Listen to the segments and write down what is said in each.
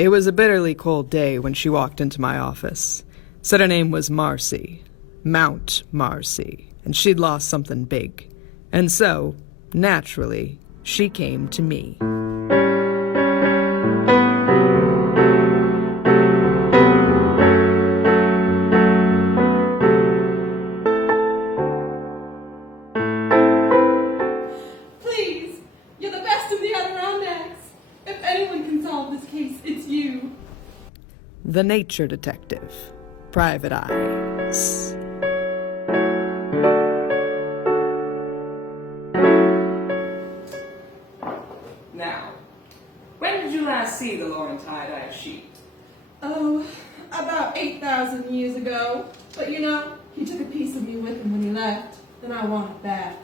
It was a bitterly cold day when she walked into my office. Said her name was Marcy. Mount Marcy. And she'd lost something big. And so, naturally, she came to me. Please, you're the best in the Adirondacks. If anyone can solve this case, it's you. The Nature Detective. Private Eyes. Now, when did you last see the Laurentide ice sheet? Oh, about 8,000 years ago. But you know, he took a piece of me with him when he left, and I want it back.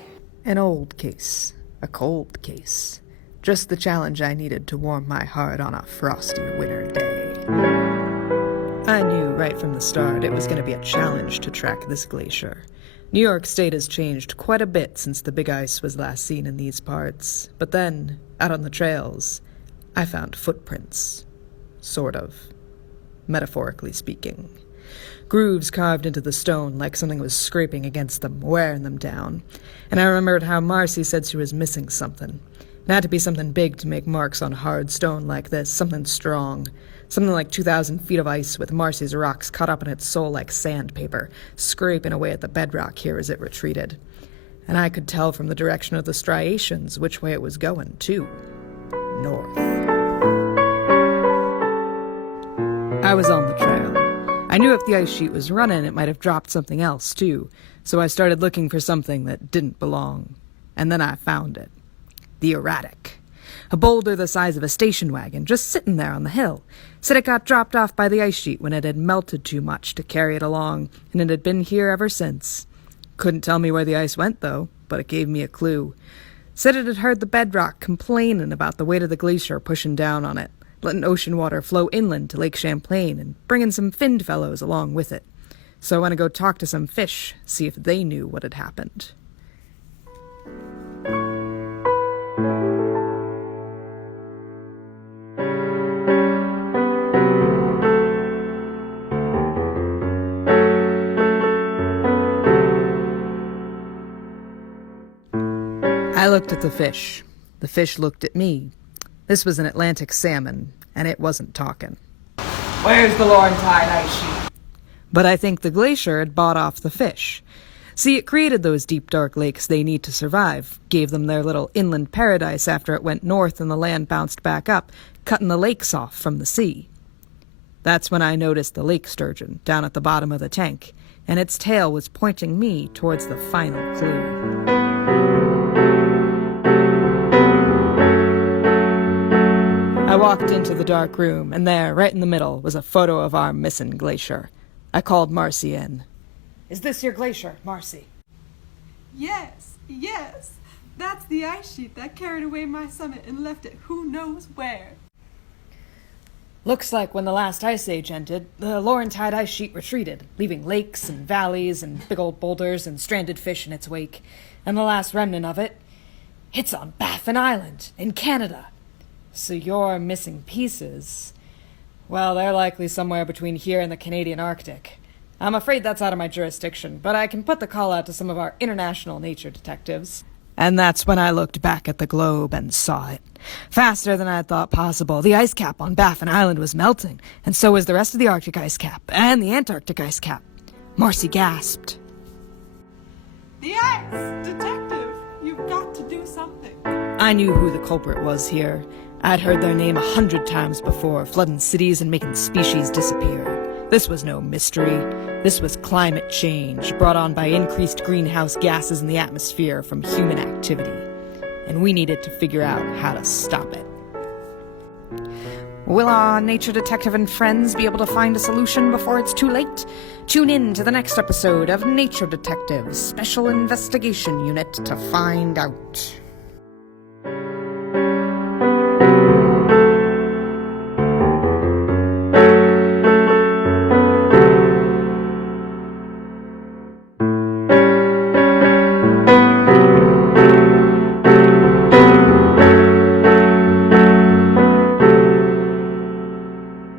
An old case. A cold case. Just the challenge I needed to warm my heart on a frosty winter day. I knew right from the start it was going to be a challenge to track this glacier. New York State has changed quite a bit since the big ice was last seen in these parts. But then, out on the trails, I found footprints. Sort of. Metaphorically speaking. Grooves carved into the stone like something was scraping against them, wearing them down. And I remembered how Marcy said she was missing something. It had to be something big to make marks on hard stone like this, something strong. Something like 2,000 feet of ice with Marcy's rocks caught up in its soul like sandpaper, scraping away at the bedrock here as it retreated. And I could tell from the direction of the striations which way it was going, too. North. I was on the trail. I knew if the ice sheet was running, it might have dropped something else, too, so I started looking for something that didn't belong. And then I found it. The erratic. A boulder the size of a station wagon, just sitting there on the hill. Said it got dropped off by the ice sheet when it had melted too much to carry it along, and it had been here ever since. Couldn't tell me where the ice went, though, but it gave me a clue. Said it had heard the bedrock complaining about the weight of the glacier pushing down on it, letting ocean water flow inland to Lake Champlain and bringing some finned fellows along with it. So I went to go talk to some fish, see if they knew what had happened. I looked at the fish. The fish looked at me. This was an Atlantic salmon, and it wasn't talking. Where's the Laurentide ice sheet? But I think the glacier had bought off the fish. See, it created those deep, dark lakes they need to survive, gave them their little inland paradise after it went north and the land bounced back up, cutting the lakes off from the sea. That's when I noticed the lake sturgeon down at the bottom of the tank, and its tail was pointing me towards the final clue. I walked into the dark room, and there, right in the middle, was a photo of our missing glacier. I called Marcy in. Is this your glacier, Marcy? Yes. That's the ice sheet that carried away my summit and left it who knows where. Looks like when the last ice age ended, the Laurentide ice sheet retreated, leaving lakes and valleys and big old boulders and stranded fish in its wake. And the last remnant of it, it's on Baffin Island, in Canada. So your missing pieces, well, they're likely somewhere between here and the Canadian Arctic. I'm afraid that's out of my jurisdiction, but I can put the call out to some of our international nature detectives. And that's when I looked back at the globe and saw it. Faster than I had thought possible, the ice cap on Baffin Island was melting, and so was the rest of the Arctic ice cap, and the Antarctic ice cap. Marcy gasped. The ice! Detective, you've got to do something. I knew who the culprit was here. I'd heard their name 100 times before, flooding cities and making species disappear. This was no mystery. This was climate change, brought on by increased greenhouse gases in the atmosphere from human activity. And we needed to figure out how to stop it. Will our nature detective and friends be able to find a solution before it's too late? Tune in to the next episode of Nature Detectives Special Investigation Unit to find out.